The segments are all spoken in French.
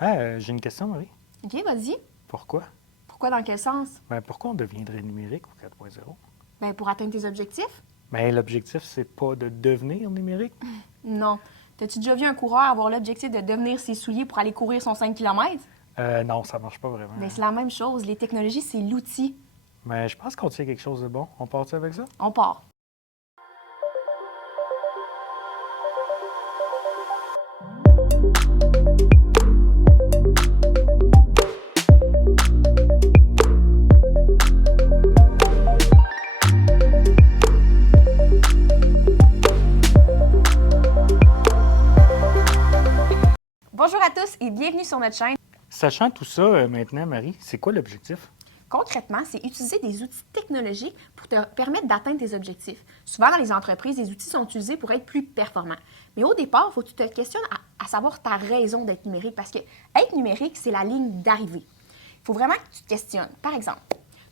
Ah, j'ai une question, Marie. OK, vas-y. Pourquoi? Pourquoi, dans quel sens? Pourquoi on deviendrait numérique au 4.0? Ben, pour atteindre tes objectifs? L'objectif, c'est pas de devenir numérique. Non. T'as-tu déjà vu un coureur avoir l'objectif de devenir ses souliers pour aller courir son 5 km? Non, ça marche pas vraiment. Ben, c'est la même chose. Les technologies, c'est l'outil. Mais je pense qu'on tient quelque chose de bon. On part-tu avec ça? On part. Bonjour à tous et bienvenue sur notre chaîne. Sachant tout ça maintenant, Marie, c'est quoi l'objectif? Concrètement, c'est utiliser des outils technologiques pour te permettre d'atteindre tes objectifs. Souvent, dans les entreprises, les outils sont utilisés pour être plus performants. Mais au départ, il faut que tu te questionnes à savoir ta raison d'être numérique, parce que être numérique, c'est la ligne d'arrivée. Il faut vraiment que tu te questionnes. Par exemple,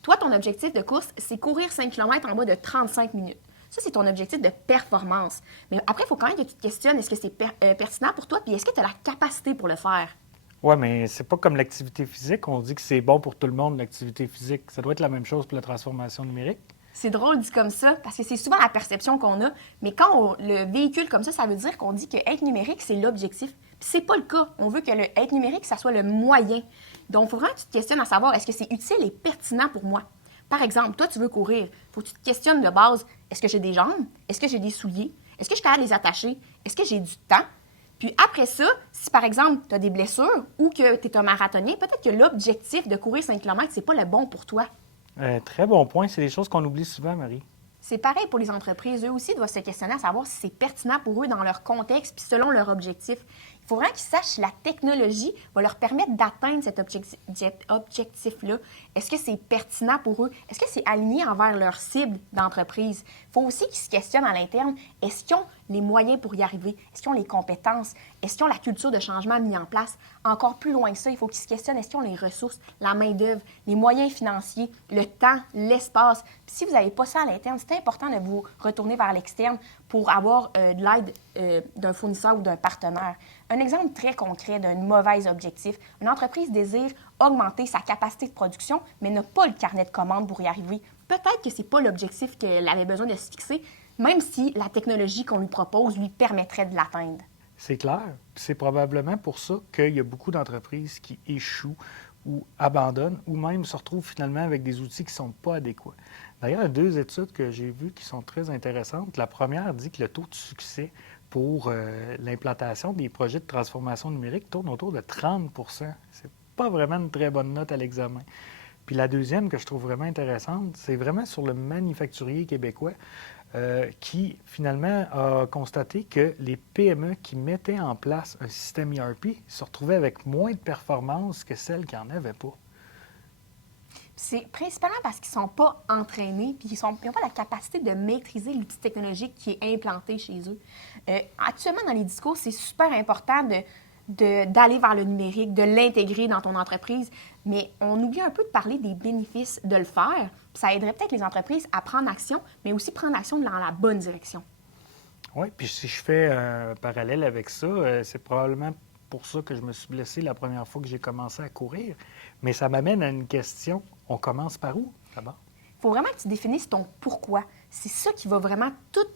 toi, ton objectif de course, c'est courir 5 km en bas de 35 minutes. Ça, c'est ton objectif de performance. Mais après, il faut quand même que tu te questionnes, est-ce que c'est pertinent pour toi, puis est-ce que tu as la capacité pour le faire? Ouais, mais c'est pas comme l'activité physique. On dit que c'est bon pour tout le monde, l'activité physique. Ça doit être la même chose pour la transformation numérique. C'est drôle dit comme ça, parce que c'est souvent la perception qu'on a, mais quand on le véhicule comme ça veut dire qu'on dit que être numérique, c'est l'objectif. Puis c'est pas le cas. On veut que le être numérique, ça soit le moyen. Donc, il faut vraiment que tu te questionnes à savoir, est-ce que c'est utile et pertinent pour moi? Par exemple, toi, tu veux courir. Il faut que tu te questionnes de base, est-ce que j'ai des jambes? Est-ce que j'ai des souliers? Est-ce que je suis capable de les attacher? Est-ce que j'ai du temps? Puis après ça, si par exemple, tu as des blessures ou que tu es un marathonien, peut-être que l'objectif de courir 5 km, c'est pas le bon pour toi. Très bon point. C'est des choses qu'on oublie souvent, Marie. C'est pareil pour les entreprises. Eux aussi doivent se questionner à savoir si c'est pertinent pour eux dans leur contexte puis selon leur objectif. Il faut vraiment qu'ils sachent si la technologie va leur permettre d'atteindre cet objectif-là. Est-ce que c'est pertinent pour eux? Est-ce que c'est aligné envers leur cible d'entreprise? Il faut aussi qu'ils se questionnent à l'interne. Est-ce qu'ils ont les moyens pour y arriver? Est-ce qu'ils ont les compétences? Est-ce qu'ils ont la culture de changement mise en place? Encore plus loin que ça, il faut qu'ils se questionnent. Est-ce qu'ils ont les ressources, la main-d'œuvre, les moyens financiers, le temps, l'espace? Puis si vous n'avez pas ça à l'interne, c'est important de vous retourner vers l'externe pour avoir de l'aide d'un fournisseur ou d'un partenaire. Un exemple très concret d'un mauvais objectif. Une entreprise désire augmenter sa capacité de production, mais n'a pas le carnet de commandes pour y arriver. Peut-être que ce n'est pas l'objectif qu'elle avait besoin de se fixer, même si la technologie qu'on lui propose lui permettrait de l'atteindre. C'est clair. C'est probablement pour ça qu'il y a beaucoup d'entreprises qui échouent ou abandonnent ou même se retrouvent finalement avec des outils qui ne sont pas adéquats. D'ailleurs, il y a deux études que j'ai vues qui sont très intéressantes. La première dit que le taux de succès pour l'implantation des projets de transformation numérique tourne autour de 30 C'est pas vraiment une très bonne note à l'examen. Puis la deuxième que je trouve vraiment intéressante, c'est vraiment sur le manufacturier québécois qui finalement a constaté que les PME qui mettaient en place un système ERP se retrouvaient avec moins de performance que celles qui n'en avaient pas. C'est principalement parce qu'ils ne sont pas entraînés puis ils n'ont pas la capacité de maîtriser l'outil technologique qui est implanté chez eux. Actuellement, dans les discours, c'est super important d'aller vers le numérique, de l'intégrer dans ton entreprise, mais on oublie un peu de parler des bénéfices de le faire. Puis ça aiderait peut-être les entreprises à prendre action, mais aussi prendre action dans la bonne direction. Oui, puis si je fais un parallèle avec ça, c'est probablement pour ça que je me suis blessé la première fois que j'ai commencé à courir. Mais ça m'amène à une question. On commence par où, d'abord? Il faut vraiment que tu définisses ton pourquoi. C'est ça qui va vraiment tout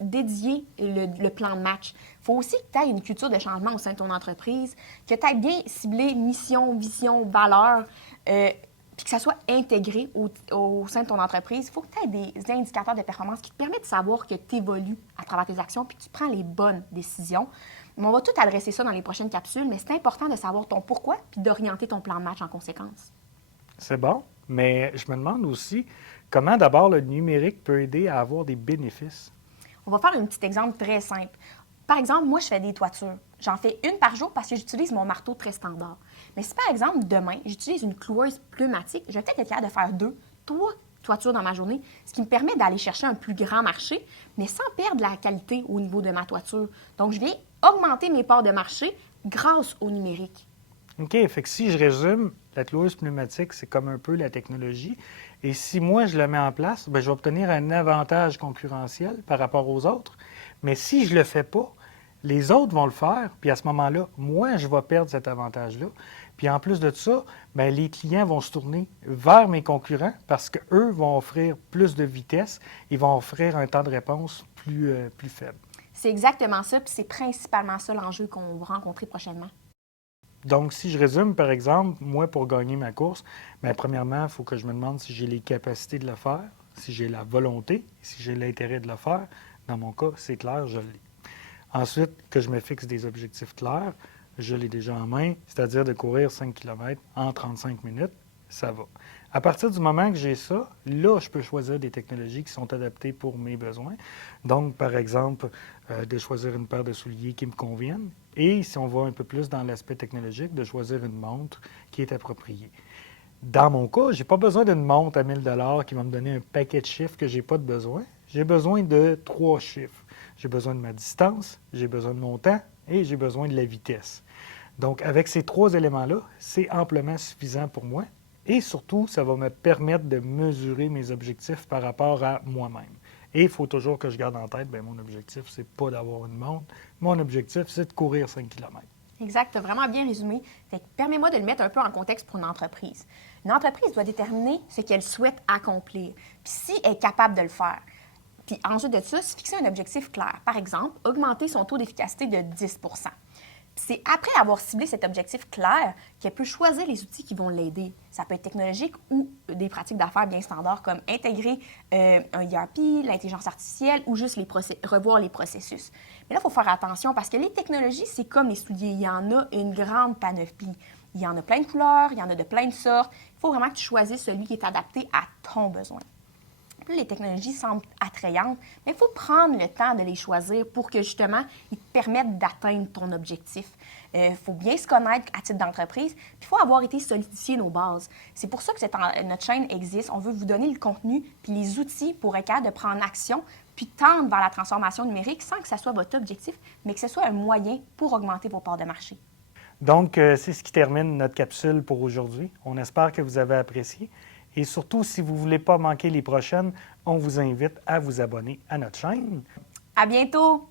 dédier le plan de match. Il faut aussi que tu aies une culture de changement au sein de ton entreprise, que tu aies bien ciblé mission, vision, valeur, puis que ça soit intégré au sein de ton entreprise. Il faut que tu aies des indicateurs de performance qui te permettent de savoir que tu évolues à travers tes actions puis que tu prends les bonnes décisions. Mais on va tout adresser ça dans les prochaines capsules, mais c'est important de savoir ton pourquoi puis d'orienter ton plan de match en conséquence. C'est bon, mais je me demande aussi comment d'abord le numérique peut aider à avoir des bénéfices. On va faire un petit exemple très simple. Par exemple, moi, je fais des toitures. J'en fais une par jour parce que j'utilise mon marteau très standard. Mais si, par exemple, demain, j'utilise une cloueuse pneumatique, je vais peut-être être capable de faire 2, 3 toitures dans ma journée, ce qui me permet d'aller chercher un plus grand marché, mais sans perdre la qualité au niveau de ma toiture. Donc, je viens augmenter mes parts de marché grâce au numérique. OK, fait que si je résume, la cloueuse pneumatique, c'est comme un peu la technologie. Et si moi, je la mets en place, je vais obtenir un avantage concurrentiel par rapport aux autres. Mais si je ne le fais pas, Les autres vont le faire, puis à ce moment-là, moi, je vais perdre cet avantage-là. Puis en plus de ça, bien, les clients vont se tourner vers mes concurrents parce qu'eux vont offrir plus de vitesse, ils vont offrir un temps de réponse plus faible. C'est exactement ça, puis c'est principalement ça l'enjeu qu'on va rencontrer prochainement. Donc, si je résume, par exemple, moi, pour gagner ma course, bien, premièrement, il faut que je me demande si j'ai les capacités de le faire, si j'ai la volonté, si j'ai l'intérêt de le faire. Dans mon cas, c'est clair, je l'ai. Ensuite, que je me fixe des objectifs clairs, je l'ai déjà en main, c'est-à-dire de courir 5 km en 35 minutes, ça va. À partir du moment que j'ai ça, là, je peux choisir des technologies qui sont adaptées pour mes besoins. Donc, par exemple, de choisir une paire de souliers qui me conviennent. Et si on va un peu plus dans l'aspect technologique, de choisir une montre qui est appropriée. Dans mon cas, je n'ai pas besoin d'une montre à 1000 $ qui va me donner un paquet de chiffres que je n'ai pas de besoin. J'ai besoin de 3 chiffres. J'ai besoin de ma distance, j'ai besoin de mon temps et j'ai besoin de la vitesse. Donc, avec ces 3 éléments-là, c'est amplement suffisant pour moi. Et surtout, ça va me permettre de mesurer mes objectifs par rapport à moi-même. Et il faut toujours que je garde en tête, bien, mon objectif, c'est pas d'avoir une montre. Mon objectif, c'est de courir 5 km. Exact, tu as vraiment bien résumé. Permets-moi de le mettre un peu en contexte pour une entreprise. Une entreprise doit déterminer ce qu'elle souhaite accomplir, puis si elle est capable de le faire. Puis ensuite de ça, se fixer un objectif clair. Par exemple, augmenter son taux d'efficacité de 10 C'est après avoir ciblé cet objectif clair qu'elle peut choisir les outils qui vont l'aider. Ça peut être technologique ou des pratiques d'affaires bien standards comme intégrer un ERP, l'intelligence artificielle ou juste revoir les processus. Mais là, il faut faire attention parce que les technologies, c'est comme les souliers. Il y en a une grande panoplie. Il y en a plein de couleurs, il y en a de plein de sortes. Il faut vraiment que tu choisisses celui qui est adapté à ton besoin. Plus les technologies semblent attrayantes, mais il faut prendre le temps de les choisir pour que, justement, ils te permettent d'atteindre ton objectif. Il faut bien se connaître à titre d'entreprise, puis il faut avoir été solidifier nos bases. C'est pour ça que notre chaîne existe. On veut vous donner le contenu puis les outils pour être capable de prendre action puis tendre vers la transformation numérique sans que ça soit votre objectif, mais que ce soit un moyen pour augmenter vos parts de marché. Donc, c'est ce qui termine notre capsule pour aujourd'hui. On espère que vous avez apprécié. Et surtout, si vous ne voulez pas manquer les prochaines, on vous invite à vous abonner à notre chaîne. À bientôt!